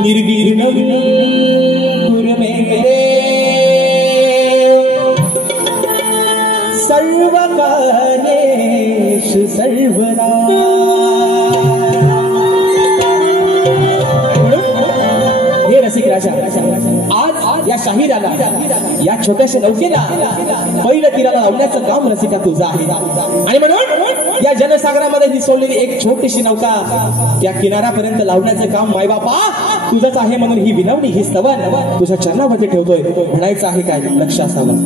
निर्विघ्नं कुरु मे सर्वकार्येषु सर्वदा। हे रसिक राजा, आज या शाहिराला, या छोट्याशा नौकेला पहिलं तीराला लावण्याचं काम रसिका तुझं आहे। आणि म्हणून या जनसागरामध्ये ही सोडलेली एक छोटीशी नौका या किनाऱ्यापर्यंत लावण्याचं काम मायबापा तुझंच आहे। म्हणून ही विनवणी, ही स्तवन तुझ्या चरणावरती ठेवतोय। म्हणायचं आहे काय, लक्ष असावं।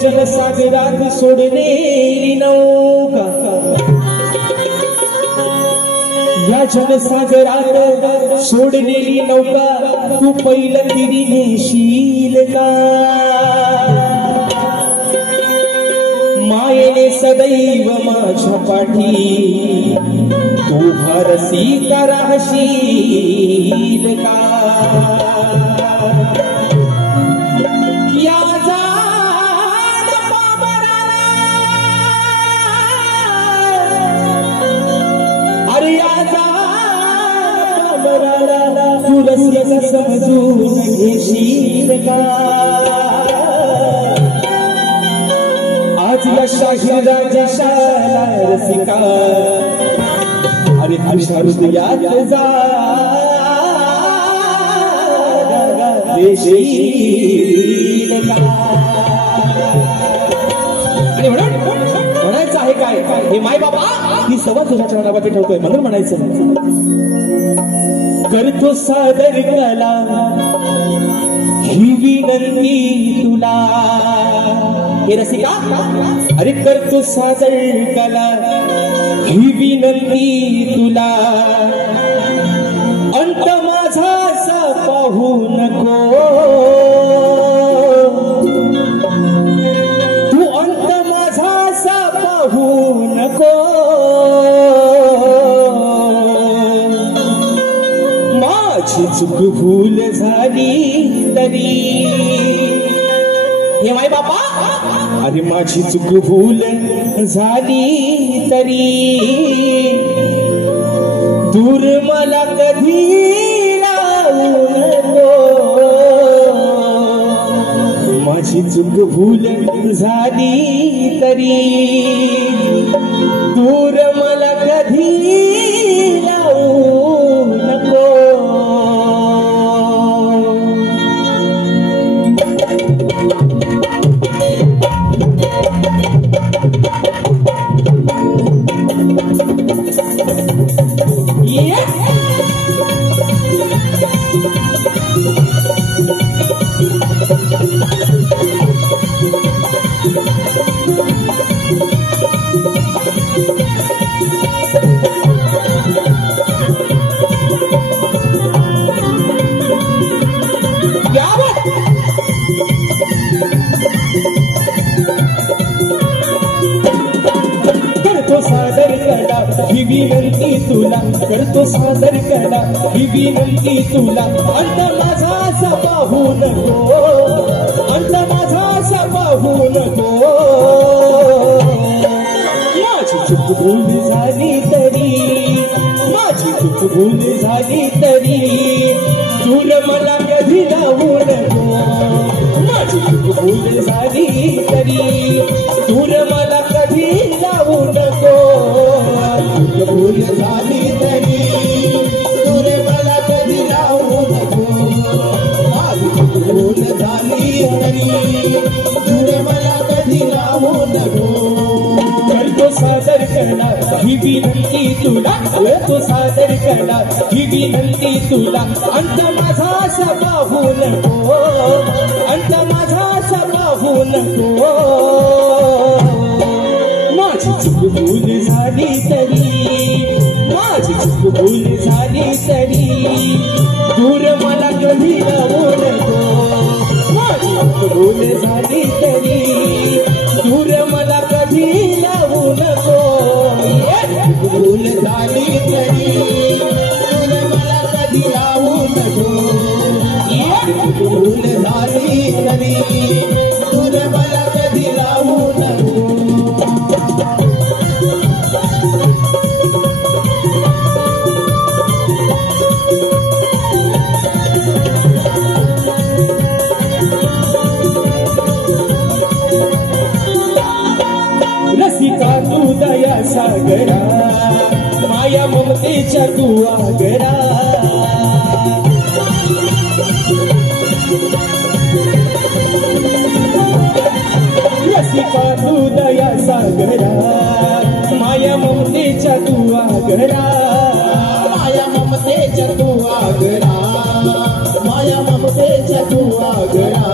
जनसागरात सोडलेली नौका, या जनसागरात सोडलेली नौका तू पहिलं तिरी नेशील का? मायेने सदैव माझ्या पाठी तू भरसी का राहशील का? समजून घेशील का? आज या शाहीर राजाशाला रसिका, अरे तुझ्या हृदयात देशील का? आणि म्हणायचं आहे काय, हे माय बाबा ही सवय तुझ्या चरणावरती ठेवतोय। म्हणून म्हणायचं करतो सादर कला ही विनंती तुला। हे रसिका, अरे करतो सादर कला ही विनंती तुला। अंत माझासा पाहू नको तू, अंत माझासा पाहू नको। चूक भूल झाली तरी, हे माय बापा, अरे माझी चूक भूल झाली तरी दूर मला कधी लावू नको। माझी चूक भूल झाली तरी दूर मला कधी लावू नको। तुला करतो सादर करा ही विनंती तुला अंत माझा असा पाहू नको अंत माझा असा पाहू नको माझी चूक भूल झाली तरी माझी चूक भूल झाली तरी दूर मला कधी लावू नको माझी चूक भूल झाली तरी दूर मला कधी लावू नको चूक भूल झाली तरी दूर मला कधी लावू नको माझी चूक भूल झाली तरी दूर मला कधी लावू नको करतो सादर करणार ही विनंती तुला तो सादर करणार ही विनंती तुला अंत माझा असा पाहू नको अंत माझा असा पाहू नको माझी चूक भूल झाली तरी माझी चूक भूल झाली तरी दूर मला कधी लावू नको माझी चूक भूल झाली तरी दूर मला कधी लावू नको भूल झाली तरी दूर मला कधी लावू नको भूल झाली तरी दूर मला कधी लावू नको रसिका तू दया सागरा माया ममतेच्या तू आगरा रसिका तू दया सागरा माया ममतेच्या तू आगरा माया ममतेच्या तू आगरा माया ममतेच्या तू आगरा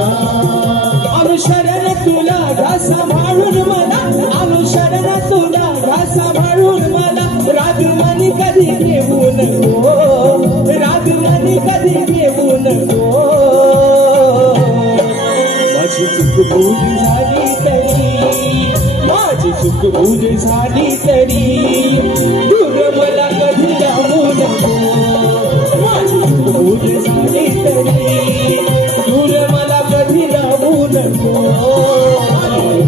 अनुशरण तुला घा सांभाळून मला अनुशरण तुला घा सांभाळून मला रागमनी कधी घेऊ नको रागमनी कधी घेऊ नको माझी चूक भूल झाली तरी माझी चूक भूल झाली तरी दूर मला कधी लावू नको माझी चूक भूल झाली तरी दूर मला कधी लावू नको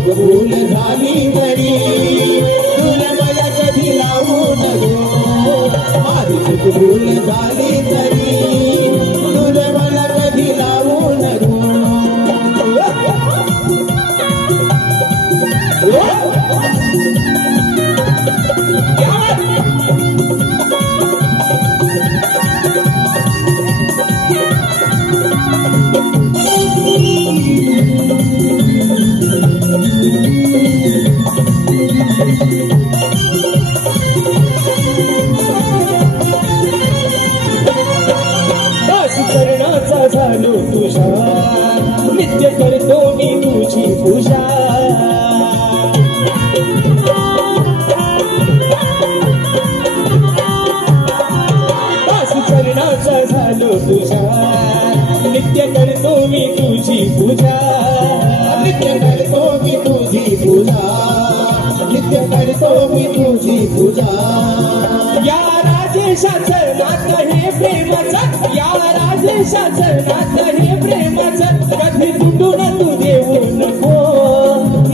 भूल झाली तरी दूर मला कधी लावू नको माझी चूक भूल झाली तरी दूर मला कधी लावू नको करण्याचा झालो तुझा नित्य करतो मी तुझी पूजा चरणाचा झालो तुझा नित्य करतो मी तुझी पूजा नित्य करतो मी तुझी पूजा नित्य करतो मी तुझी पूजा या राजेशाचं नातं हे प्रेमाचं या राजेशाचं नातं हे प्रेमाचं कधी तुटून तू देऊ नको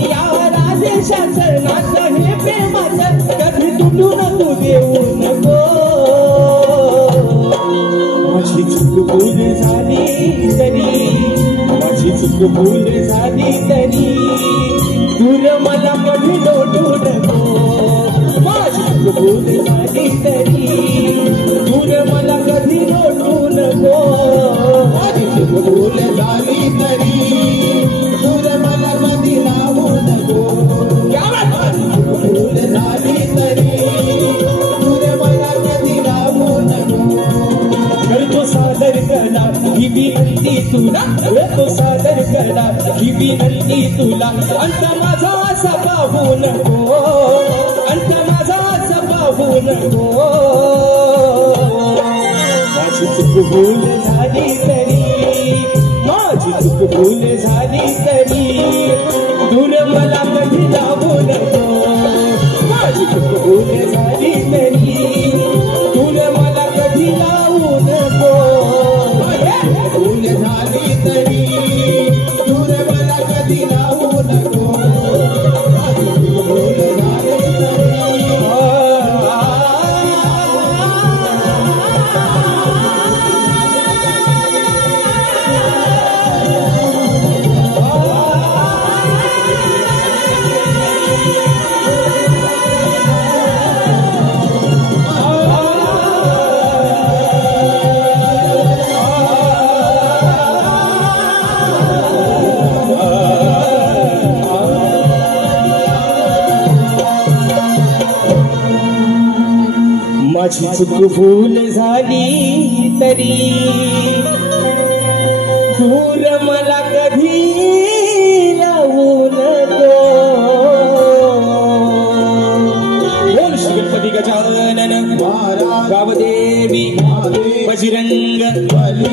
या राजेशाचं नातं हे प्रेमाचं कधी तुटून तू देऊ नको माझी चूक भूल झाली तरी माझी चूक भूल झाली तरी दूर मला कधी लोटू नको माझी चूक भूल झाली तरी दूर मला कधी लोटू नको माझी चूक भूल झाली तरी दूर मला कधी लावू नको माझी चूक भूल झाली तरी दूर मला कधी लावू नको करतो सादर करणार ही विनंती तुला करतो सादर करणार ही विनंती तुला अंत माझा असा पाहू नको अंत माझा असा पाहू नको माझी चूक भूल झाली तरी माझी चूक भूल झाली तरी दूर मला कधी लावू नको माझी चूक भूल झाली तरी भूल झाली तरी दूर मला कधी राहू नको भूल झाली तरी माझी चूक भूल झाली तरी दूर मला कधी राहू नको बोल श्री गणपती गजानन गावदेवी बजरंग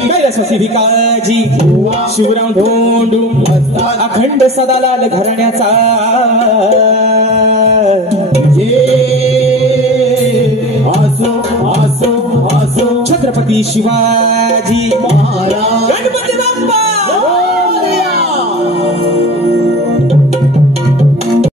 कैलासवासी भिकाजी शिवराम धोंडू अखंड सदालाल घराण्याचा छत्रपती शिवाजी महाराज